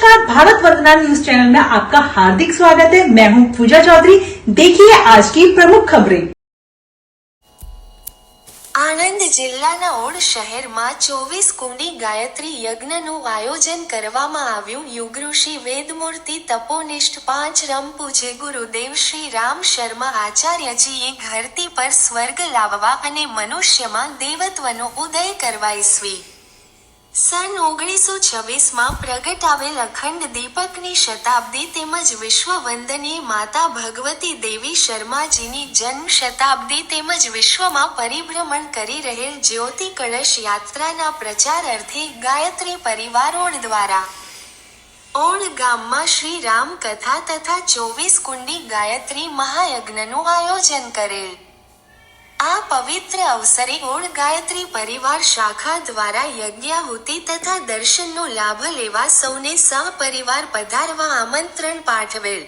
नमस्कार भारत वंदना news channel में आपका हार्दिक स्वागत है मैं हूं पूजा चौधरी देखिए आज की प्रमुख खबरें આણંદ જિલ્લાના ઓડ શહેરમાં ચોવીસ કુંડી ગાયત્રી યજ્ઞનું આયોજન કરવામાં આવ્યું યુગઋષિ વેદમૂર્તિ તપોનિષ્ઠ પાંચ રમપૂજે ગુરુદેવ શ્રી રામ શર્મા આચાર્યજીએ ધરતી પર સ્વર્ગ લાવવા અને મનુષ્યમાં દેવત્વનો ઉદય કરવા ઈસવી સન ઓગણીસો છવ્વીસમાં પ્રગટ આવેલ અખંડ દીપકની શતાબ્દી તેમજ વિશ્વ વંદનીય માતા ભગવતી દેવી શર્માજીની જન્મ શતાબ્દી તેમજ વિશ્વમાં પરિભ્રમણ કરી રહેલ જ્યોતિ કળશ યાત્રાના પ્રચાર અર્થે ગાયત્રી પરિવાર ઓણ દ્વારા. ઓણ ગામમાં શ્રી રામ કથા તથા ચોવીસ કુંડી ગાયત્રી મહાયજ્ઞનું આયોજન કરેલ. આ પવિત્ર અવસરે ઓણ ગાયત્રી પરિવાર શાખા દ્વારા યજ્ઞાહુતિ તથા દર્શનનો લાભ લેવા સૌને સહપરિવાર પધારવા આમંત્રણ પાઠવેલ.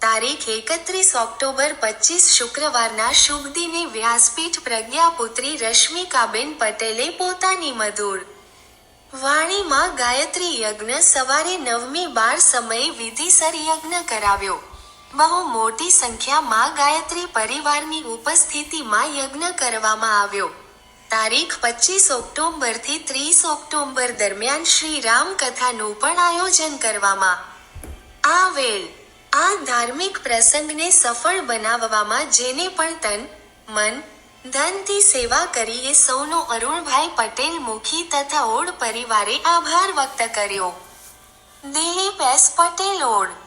તારીખ એકત્રીસ ઓક્ટોબર પચીસ શુક્રવારના શુભ દિને વ્યાસપીઠ પ્રજ્ઞાપુત્રી રશ્મિકાબેન પટેલે પોતાની મધુર. વાણીમાં ગાયત્રી યજ્ઞ સવારે નવમી બાર સમયે વિધિસર યજ્ઞ કરાવ્યો. બહુ મોટી સંખ્યામાં ગાયત્રી પરિવારની ઉપસ્થિતિમાં યજ્ઞ કરવામાં આવ્યો. તારીખ પચીસ ઓક્ટોબરથી ત્રીસ ઓક્ટોબર દરમિયાન શ્રી રામ કથાનું પણ આયોજન કરવામાં. આવેલ આ ધાર્મિક પ્રસંગને સફળ બનાવવામાં જેને પણ તન, મન, ધનથી સેવા કરી એ સૌનો અરુણભાઈ પટેલ મુખી તથા ઓડ પરિવારે આભાર વ્યક્ત કર્યો. દિલીપ એસ પટેલ ઓડ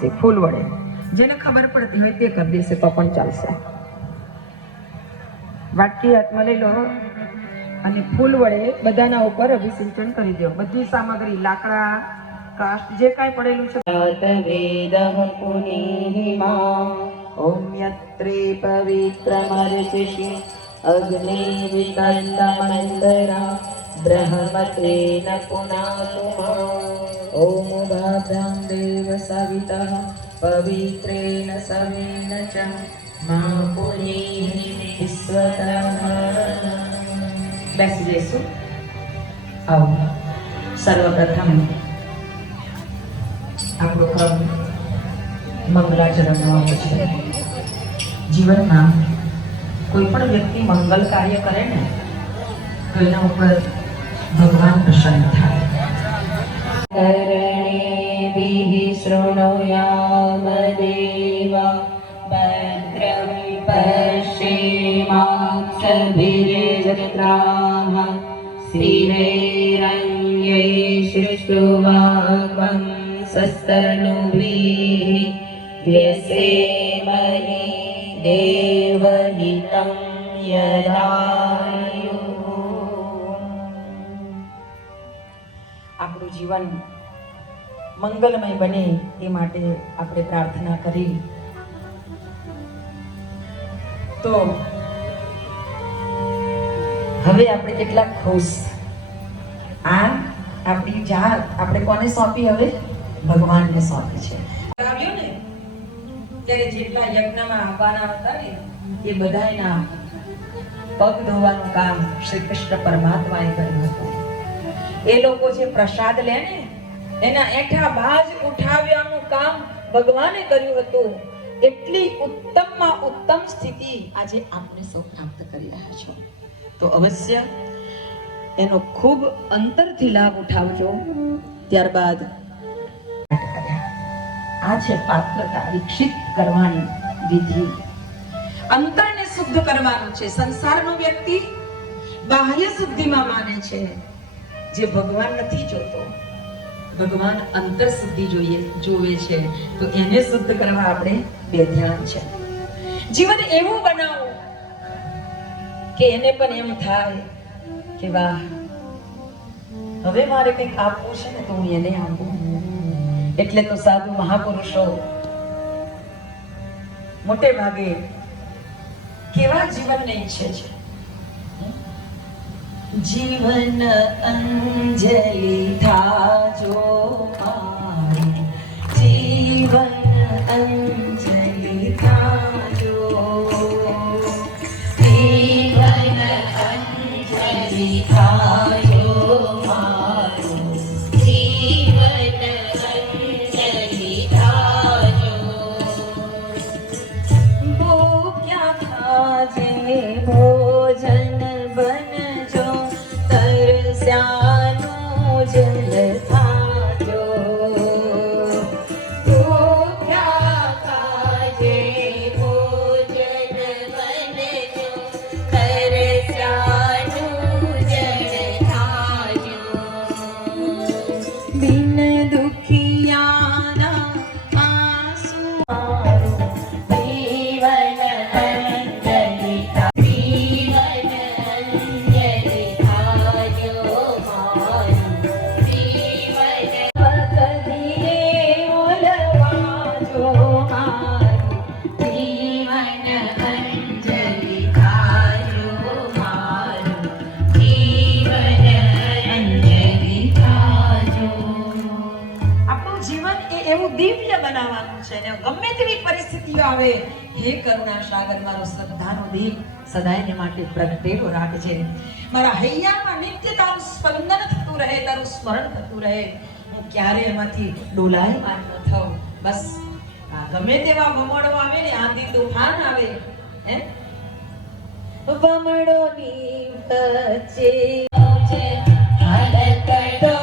દેશે ફૂલ વડે. જેને ખબર પડતી હોય તે કરી દેશે, તો પણ ચાલશે. વાટકી હાથમાં લઈ લો અને ફૂલ વડે બધાના ઉપર અભિસિંચન કરી દો. બધી સામગ્રી, લાકડા કાષ્ટ જે કાંઈ પડેલું છે. ઓમ યત્રે પવિત્ર મર્ષિષિ અગ્નિ વિતંડ મંદરા બ્રહ્મતે ન પુનાતુમા. ॐ भद्रं देव सवितः पवित्रेण सवेन च मा पुनीहि विश्वतः બેસી જઈશું આવો સર્વપ્રથમ આપણો ક્રમ મંગલાચરણનો આવે છે જીવનમાં કોઈ પણ વ્યક્તિ મંગલ કાર્ય કરે ને તો એના ઉપર ભગવાન પ્રસન્ન થાય कर्णेभिः शृणुयाम देवा भद्रं पश्येमाक्षभिर्जत्राः स्थिरैरङ्गे सृष्टुवाकं सस्तनुभिः व्यसेमहि देवहितं यदायुः જીવન મંગલમય બને એ માટે આપણે પ્રાર્થના કરી. તો હવે આપણે કેટલા ખુશ. આ આપણી જાત આપણે કોને સોંપી હવે? ભગવાનને સોંપી છે. આવ્યો ને, ત્યારે જેટલા યજ્ઞમાં આવવાના હતા ને, એ બધાના પગ ધોવાનું કામ શ્રી કૃષ્ણ પરમાત્માએ કર્યું હતું. એ લોકો જે પ્રસાદ લે ને એના એઠા ભાજ ઉઠાવ્યાનું કામ ભગવાને કર્યું હતું. એટલી ઉત્તમમાં ઉત્તમ સ્થિતિ આજે આપણે સૌ પ્રાપ્ત કરી રહ્યા છો. તો અવશ્ય એનો ખૂબ અંતરથી લાભ ઉઠાવજો. ત્યારબાદ આ છે પાત્રતા વિકસિત કરવાની વિધિ. અંતરને શુદ્ધ કરવાનું છે. સંસારનો વ્યક્તિ બાહ્ય શુદ્ધિમાં માને છે. જે ભગવાન નથી જોતો, ભગવાન અંતર શુદ્ધિ જોઈએ જોવે છે. તો એને શુદ્ધ કરવા આપણે બે ધ્યાન છે. જીવન એવું બનાવો કે એને પણ એમ થાય કે વાહ, હવે મારે કંઈક આપવું છે ને તો હું એને આપું. એટલે તો સાધુ મહાપુરુષો મોટે ભાગે કેવા જીવનને ઈચ્છે છે? જીવન અંજલિ થાજો મારી જીવન અંજલિ આવે. હે કરુણા સાગર, મારો શ્રદ્ધાનો દીપ સદાયને માટે પ્રગટેલો રાખજે. મારા હૈયામાં નિત્ય તારું સ્પંદન થતું રહે, તારું સ્મરણ થતું રહે. હું ક્યારે એમાંથી ડોલાયમાન ન થઉં. બસ ગમે તેવા વમળો આવે ને, આંધી તોફાન આવે. હે? વમળોની વચ્ચે હલક ડોલત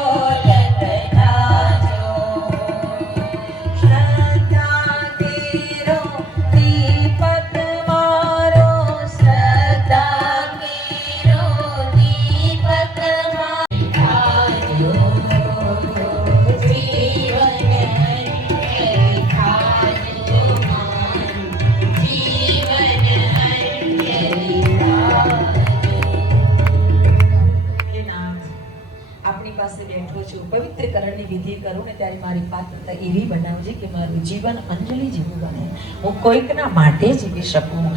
હું કોઈકના માટે જીવી શકું.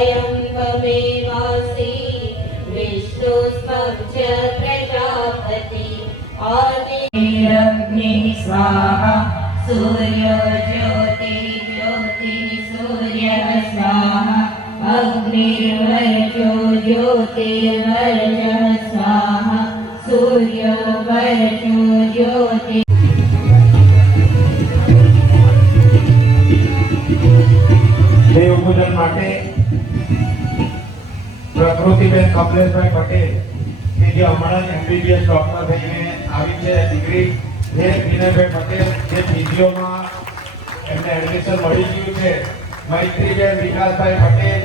स्वयं त्वमेवासि विष्णुस्त्वं च प्रजापति आदिरग्निः स्वाहा सूर्यो ज्योति ज्योतिः सूर्यः स्वाहा अग्निर्वर्जो ज्योतिर्वर्जः स्वाहा सूर्यो वर्जो ज्योति દેવ પૂજન માટે પ્રકૃતિબેન કમલેશભાઈ પટેલ કે જે હમણાં એમબીબીએસ ડોક્ટર થઈને આવી છે ડિગ્રી જે વિનયભાઈ પટેલ, જે ફિઝિયોમાં એમને એડમિશન મળી ગયું છે. મૈત્રીબેન વિકાસભાઈ પટેલ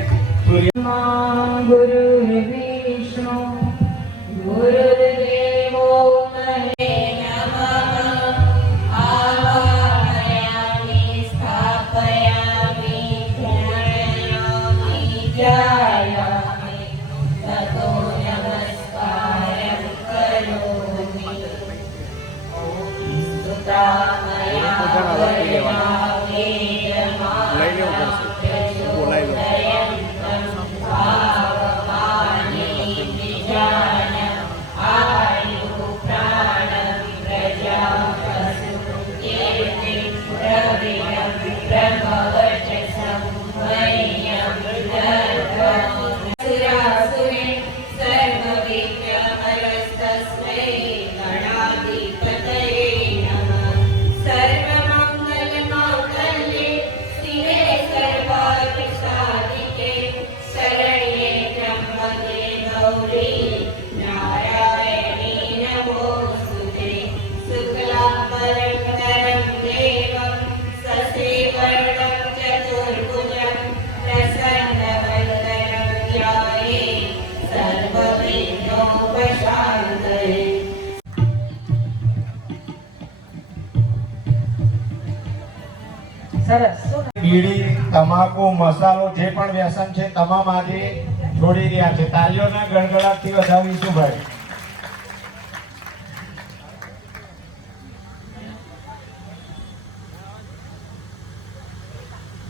વ્યસન છે, તમામ આજે છોડી રહ્યા છે. તાલીઓના ગણગડાટથી વધાવીશું ભાઈ.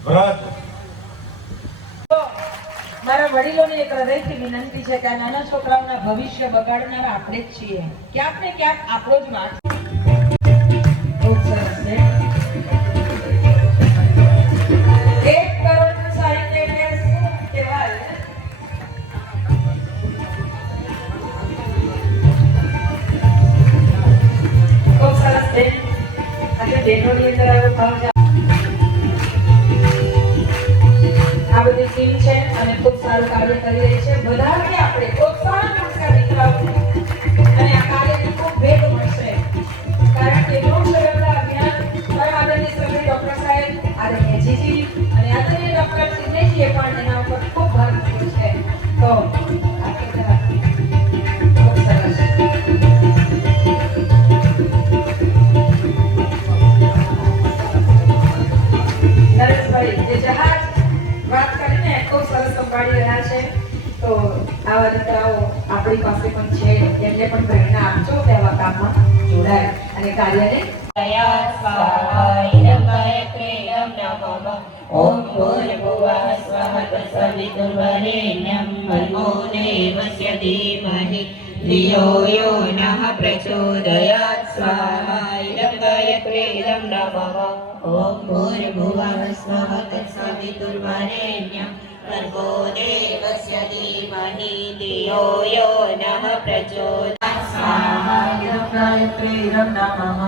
વ્રત. મારા વડીલોને એક હૃદયથી વિનંતી છે કે નાના છોકરાઓના ભવિષ્ય બગાડનારા આપણે જ છીએ. ક્યાંક ને ક્યાંક આપણો જ વાંક भस्मवतत्सवितुर्वरेण्यं भर्गो देवस्य धीमहि धियो यो नः प्रचोदयात् स्वाहा गायत्रीरं नमः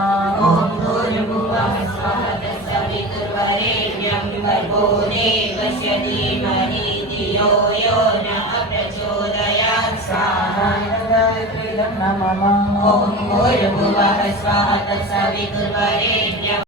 ॐ भूर्भुवः स्वः तत्सवितुर्वरेण्यं भर्गो देवस्य धीमहि धियो यो नः प्रचोदयात् स्वाहा गायत्रीरं नमः ॐ भूर्भुवः स्वः तत्सवितुर्वरेण्यं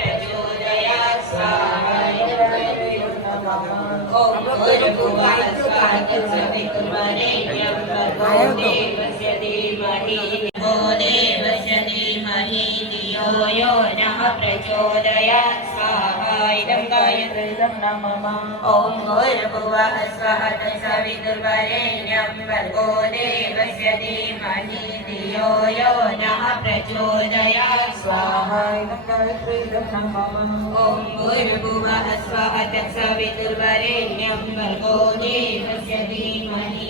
ഒരു കുവാഴ്ത്തു കാത്തു സഭിക്കുവാനേ യൗവ ഗോദേ വസ്യതേ प्रचोदयात् स्वाहा इदं गायत्री इदं नमः ॐ भूर्भुवः स्वः तत्सवितुर्वरेण्यं भर्गो देवस्य धीमहि धियो यो नः प्रचोदयात् स्वाहा इदं गायत्री इदं नमः ॐ भूर्भुवः स्वः तत्सवितुर्वरेण्यं भर्गो देवस्य धीमहि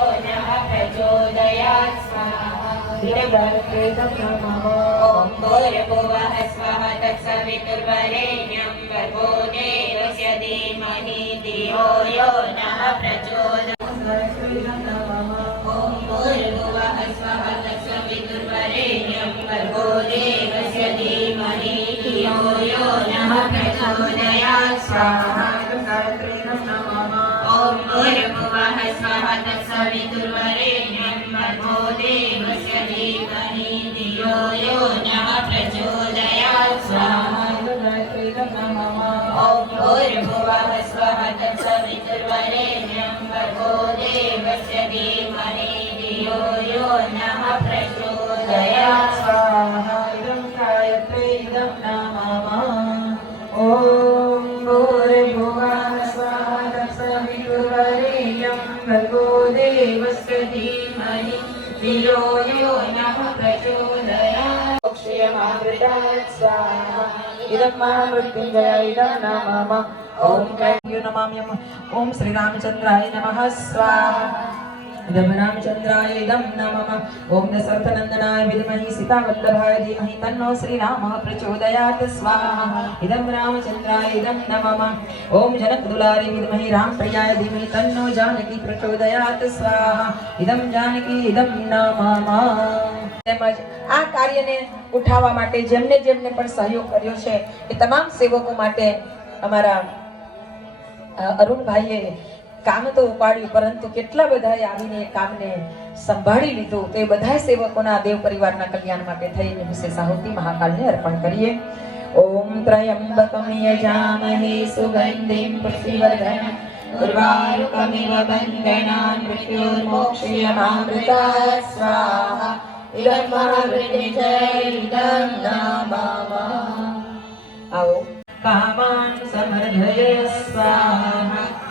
स्वाहा गायत्री इदं नमः ॐ भूर्भुवः स्वः तत्सवितुर्वरेण्यं भर्गो देवस्य धीमहि धियो यो नः प्रचोदयात् गायत्री इदं नमः ॐ भूर्भुवः स्वः तत्सवितुर्वरेण्यं भर्गो देवस्य धीमहि धियो यो नः प्रचोदयात् स्वाहा गायत्री इदं नमः ॐ भूर्भुवः स्वः तत्सवितुर्वरेण्यं भर्गो देवस्य धीमहि धियो यो नः प्रचोदयात् स्वाहा गायत्री इदं नमः ॐ भूर्भुवः स्वः तत्सवितुर्वरेण्यं भर्गो देवस्य धीमहि धियो यो नः प्रचोदयात् स्वाहा इदं गायत्री इदं नमः ॐ कैर्यो नमाम्यहम् ॐ श्रीरामचन्द्राय नमः स्वाहा इदं रामचन्द्राय इदं नमः ॐ दशरथनन्दनाय विद्महि सीतावल्लभाय धीमहि तन्नो श्रीरामः प्रचोदयात् स्वाहा इदं रामचन्द्राय इदं नमः ॐ जनकदुलारे विद्महि रामप्रियाय धीमहि तन्नो जानकी प्रचोदयात् स्वाहा इदं जानकी इदं નમઃ તેમજ આ કાર્યને ઉઠાવવા માટે જેમને જેમને પણ સહયોગ કર્યો છે એ તમામ સેવકો માટે અમારા અ, અરુણભાઈએ કામ તો ઉપાડ્યું, પરંતુ કેટલા બધાએ આવીને એ કામને સંભાળી લીધું? તો એ બધા સેવકોના દેવ પરિવારના કલ્યાણ માટે થઈને વિશેષ આહુતિ મહાકાલને અર્પણ કરીએ. ઓમ ત્રયંબકમ યજામહે સુગંધિમ પુષ્ટિવર્ધન ઉર્વારુકમિવ બંધનાન મૃત્યુર્મોક્ષયમામૃતા સ્વાહા ઇદં મહામૃત્યુંજય ઇદં નમઃ આવો. કામાન સમર્ધય સ્વાહા.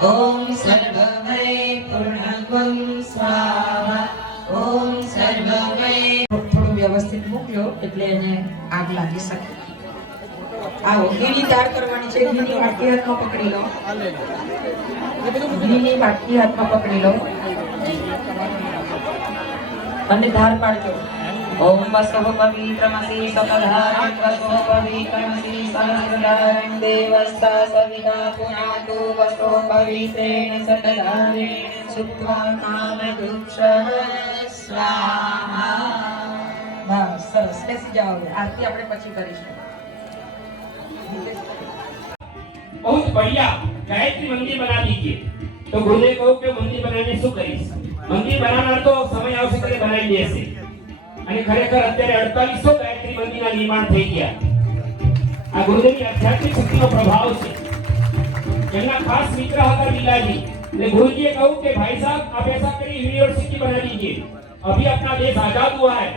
સર્વ આહુતિ લેજો स्वाहा। ઓમ સર્વમય થોડું વ્યવસ્થિત મૂક્યો એટલે એને આગ લાગી શકે. આવો, ઘીની તાર કરવાની છે, ઘીની વાટકી હાથમાં પકડી લો. ઘીની વાટકી હાથમાં પકડી લો. અને ધાર પાડજો. ઓમ વસવ પવિત્રમસી સકલધારં વસો પવિત્રમસી સહસ્રધારં દેવસ્તા સવિતા પુનાતુ વસો પવિત્રેણ સકલધારેણ સુત્વા કામદુક્ષ સ્વાહા બસ સરસ બેસી જાઓ હવે. આરતી આપણે પછી કરીશું बहुत बढ़िया गायत्री मंदिर बना दीजिए तो गुरुदेव कहूं કે મંદિર બનાવીને શું કરીશ મંદિર બનાવનાર તો સમય આવશે ત્યારે બનાવી દેશે અને ખરેખર અત્યારે અડતાલીસો ગાયત્રી મંદિરના નિર્માણ થઈ ગયા. આ ગુરુદેવની આધ્યાત્મિક શક્તિનો પ્રભાવ છે. એમના ખાસ મિત્ર હતા બિલાજી એટલે ગુરુજીએ કહ્યું કે ભાઈ સાહેબ આપ એસા કરી યુનિવર્સિટી બના દીજીએ અભી આપના દેશ આઝાદ હુઆ હૈ.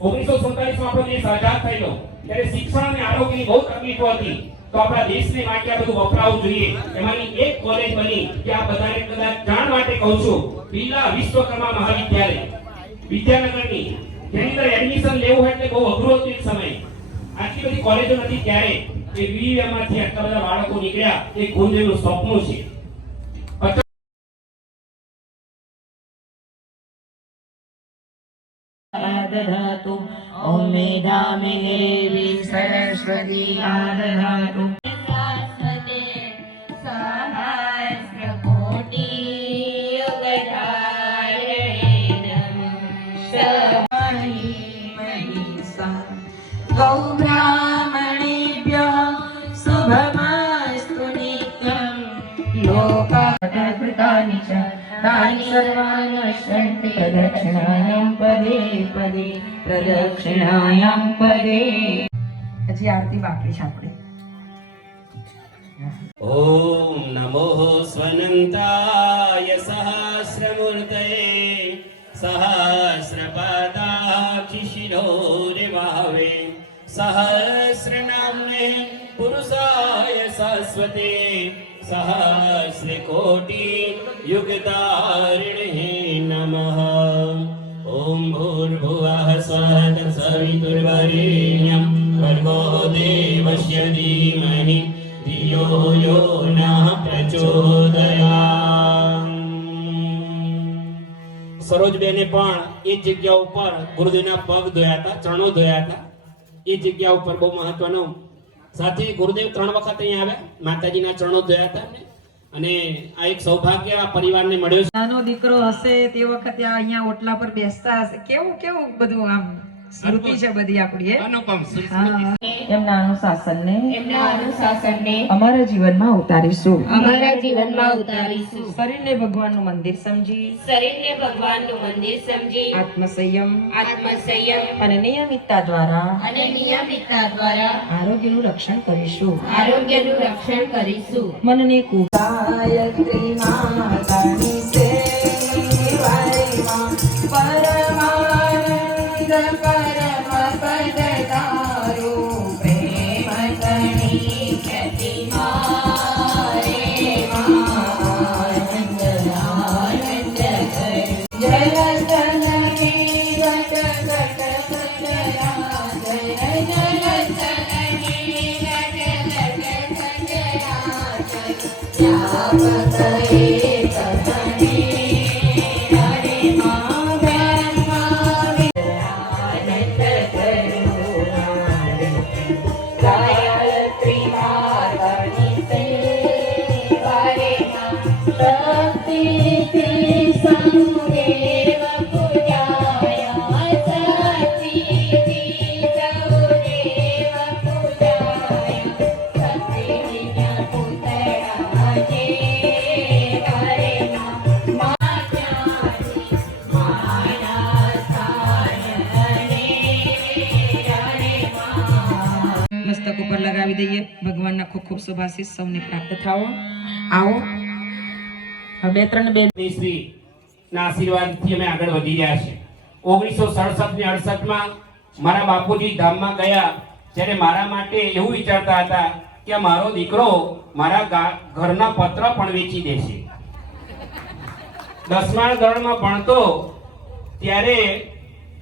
ઓગણીસો સુડતાલીસમાં આપણો દેશ આઝાદ થયેલો. ત્યારે શિક્ષણ અને આરોગ્યની બહુ તકલીફો હતી. તો આપણા દેશને માટે આ બધું વપરાવું જોઈએ. એમાંની એક કોલેજ બની કે આ બધાને કદાચ જાણ માટે કહું છું. બિરલા વિશ્વકર્મા મહાવિદ્યાલય. વિદ્યાનગરની જેની અંદર એડમિશન લેવું હોય એટલે બહુ અઘરો હતું એક સમય. આટલી બધી કોલેજો નથી ત્યારે એ વીવીએમમાંથી આટલા બધા બાળકો નીકળ્યા, એ ગુંજેલું સપનું છે. દધાતુ ઓમ મેધામિને સરસ્વતી આ દધાતુ भूतानि च पदे पदे प्रदक्षिणायां पदे। त्याची आरती बाकी सापडे ॐ नमो स्वनन्ताय सहस्रमूर्तये सहस्रपादाक्षि शिरोरिभावे सहस्रनाम्ने પુરુષાય શાશ્વતે સહસ્રકોટિ યુગતારિણે નમઃ ઓમ ભૂર્ભુવઃ સ્વઃ સવિતુર્વરેણ્યં ભર્ગો દેવસ્ય ધીમહિ ધિયો યો નઃ પ્રચોદયાत् સરોજબેને પણ એ જગ્યા ઉપર ગુરુદેવના પગ ધોયા હતા ચણો ધોયા હતા એ જગ્યા ઉપર બહુ મહત્વનું સાથે ગુરુદેવ ત્રણ વખત અહીંયા આવ્યા. માતાજીના ચરણો ધોયા હતા. અને આ એક સૌભાગ્ય આ પરિવારને મળ્યો છે. નાનો દીકરો હશે તે વખતે અહીંયા ઓટલા પર બેસતા હશે. કેવું કેવું બધું આમ? સ્મૃતિ છે બધી આપણી? અનુપમ. એમના અનુશાસનને એમના અનુશાસનને અમારા જીવનમાં ઉતારીશું. અમારા જીવનમાં ઉતારીશું. શરીરને ભગવાનનું મંદિર સમજી શરીરને ભગવાનનું મંદિર સમજી આત્મસંયમ આત્મસંયમ અને નિયમિતતા દ્વારા અને નિયમિતતા દ્વારા આરોગ્યનું રક્ષણ કરીશું. આરોગ્યનું રક્ષણ કરીશું. મનને કુગાયત્રી માતાની ઉપર દઈએ. ભગવાનના ખૂબ ખૂબ શુભાશીષ સૌને પ્રાપ્ત થાઓ. આવો. બે ત્રણ બે શ્રી ના આશીર્વાદથી અમે આગળ વધી રહ્યા છે ઓગણીસો સડસઠ ને અડસઠમાં મારા બાપુજી ધામમાં ગયા. ત્યારે મારા માટે એવું વિચારતા હતા કે મારો દીકરો મારા ઘરના પત્ર પણ વેચી દેશે દસમા ધોરણમાં ભણતો ત્યારે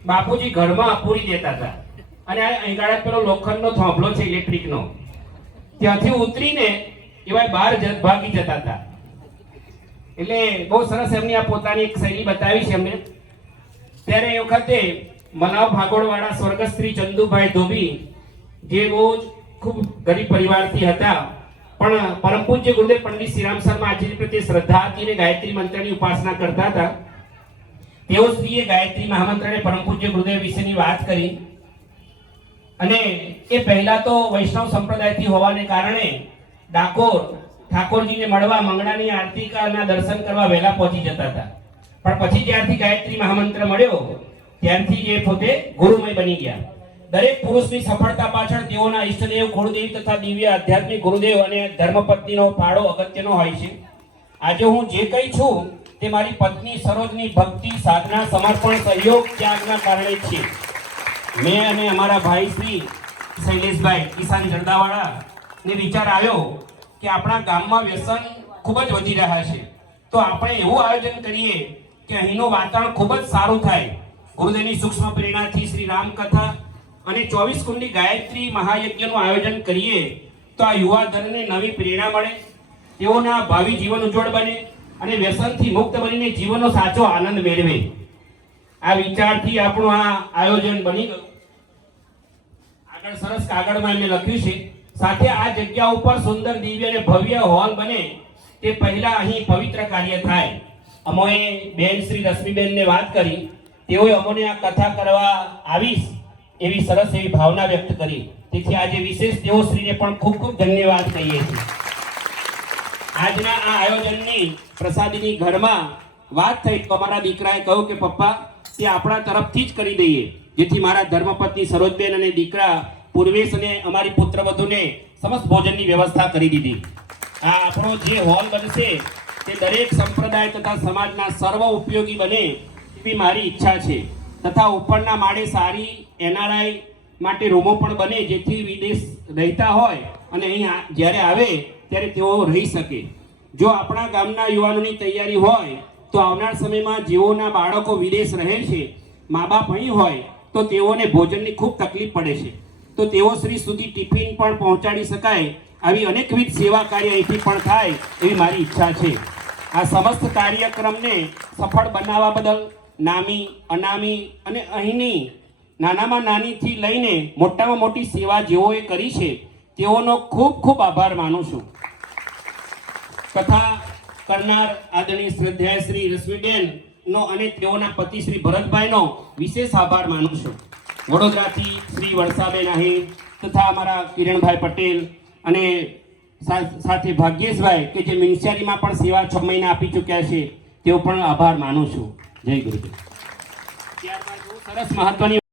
બાપુજી ઘરમાં પૂરી દેતા હતા. અને અહીં ગાળે પેલો લોખંડનો થોંભલો છે, ઇલેક્ટ્રિકનો. ત્યાંથી ઉતરીને એવા બહાર ભાગી જતા હતા. એટલે બહુ સરસ એમની આ પોતાની એક શૈલી બતાવી છે એમને. ત્યારે એ વખતે મનાવ ભાગોળવાળા સ્વર્ગસ્થ શ્રી ચંદુભાઈ ધોબી, જે બહુ જ ખૂબ ગરીબ પરિવારથી હતા, પણ પરમ પૂજ્ય ગુરુદેવ પંડિત શ્રીરામ શર્મા આચાર્ય પ્રત્યે શ્રદ્ધા હતી અને ગાયત્રી મંત્રની ઉપાસના કરતા હતા. તેઓ શ્રીએ ગાયત્રી મહામંત્રને પરમ પૂજ્ય ગુરુદેવ વિશેની વાત કરી. અને એ પહેલા તો વૈષ્ણવ સંપ્રદાયથી હોવાને કારણે ડાકોર ઠાકોરજીને મળવા મંગળાની આરતીના દર્શન કરવા વહેલા પહોંચી જતા હતા. પણ પછી જ્યારથી ગાયત્રી મહામંત્ર મળ્યો, ત્યારથી એ પોતે ગુરુમય બની ગયા. દરેક પુરુષની સફળતા પાછળ તેઓના ઈષ્ટદેવ, ગુરુદેવ તથા દિવ્ય આધ્યાત્મિક ગુરુદેવ અને ધર્મપત્નીનો ફાળો અગત્યનો હોય છે. આજે હું જે કંઈ છું તે મારી પત્ની સરોજની ભક્તિ, સાધના, સમર્પણ, સહયોગ, ત્યાગના કારણે છે. મેં અને અમારા ભાઈ શ્રી શૈલેષભાઈ, કિસાન જરદાવાળાને વિચાર આવ્યો કે આપણા ગામમાં વ્યસન ખૂબ જ વધી રહ્યા છે. તો આપણે એવું આયોજન કરીએ કે અહીંનું વાતાવરણ ખૂબ જ સારું થાય. ગુરુદેવની સૂક્ષ્મ પ્રેરણાથી શ્રી રામકથા અને ચોવીસ કુંડી ગાયત્રી મહાયજ્ઞનું આયોજન કરીએ તો આ યુવા ધનને નવી પ્રેરણા મળે, તેઓના ભાવિ જીવન ઉજ્જવળ બને અને વ્યસનથી મુક્ત બનીને જીવનનો સાચો આનંદ મેળવે. આ વિચારથી આપણું આ આયોજન બની ગયું. આગળ સરસ કાગળમાં એમને લખ્યું છે, સાથે આ જગ્યા ઉપર સુંદર દિવ્ય અને ભવ્ય હોલ બને, તે પહેલા અહીં પવિત્ર કાર્ય થાય. અમોએ બેન શ્રી રશ્મિબેનને વાત કરી, તેઓએ અમોને આ કથા કરવા આવીશ? એવી સરસ એવી ભાવના વ્યક્ત કરી. તેથી આજે વિશેષ તેઓ શ્રીને પણ ખૂબ ખૂબ ધન્યવાદ કહીએ છીએ. આજના આ આયોજનની પ્રસાદીની ઘરમાં વાત થઈ. તો અમારા દીકરાએ કહ્યું કે, પપ્પા તે આપણા તરફથી જ કરી દઈએ. જેથી મારા ધર્મપત્ની સરોજબેન અને દીકરા પૂર્વેશ અને અમારી પુત્રવધુને સમસ્ત ભોજનની વ્યવસ્થા કરી દીધી. આ આપણો જે હોલ બનશે, તે દરેક સંપ્રદાય તથા સમાજના સર્વ ઉપયોગી બને એવી મારી ઈચ્છા છે. તથા ઉપરના માળે સારી એનઆરઆઈ માટે રૂમો પણ બને, જેથી વિદેશ રહેતા હોય અને અહીં જ્યારે આવે, ત્યારે તેઓ રહી શકે. જો આપણા ગામના યુવાનોની તૈયારી હોય તો આવનાર સમયમાં જેઓના બાળકો વિદેશ રહે છે મા બાપ અહીં હોય, તો તેઓને ભોજનની ખૂબ તકલીફ પડે છે. તો તેઓ શ્રી સુધી ટિફિન પણ પહોંચાડી શકાય, આવી અનેકવિધ સેવા કાર્ય અહીંથી પણ થાય એવી મારી ઈચ્છા છે. આ સમસ્ત કાર્યક્રમને સફળ બનાવવા બદલ નામી, અનામી અને અહીંની નાનામાં નાનીથી લઈને મોટામાં મોટી સેવા જેઓએ કરી છે, તેઓનો ખૂબ ખૂબ આભાર માનું છું. કથા કરનાર આદરણીય શ્રદ્ધેય શ્રી રશ્મિબેન નો અને તેઓના પતિ શ્રી ભરતભાઈનો વિશેષ આભાર માનું છું. વડોદરાથી શ્રી વરસાબેન આહિર તથા અમારા કિરણભાઈ પટેલ અને સાથે ભાગ્યેશભાઈ કે જે મિન્સિયારીમાં પણ સેવા છ મહિના આપી ચૂક્યા છે, તેઓ પણ આભાર માનું છું. જય ગુરુદેવ. ત્યારબાદ સરસ મહત્વની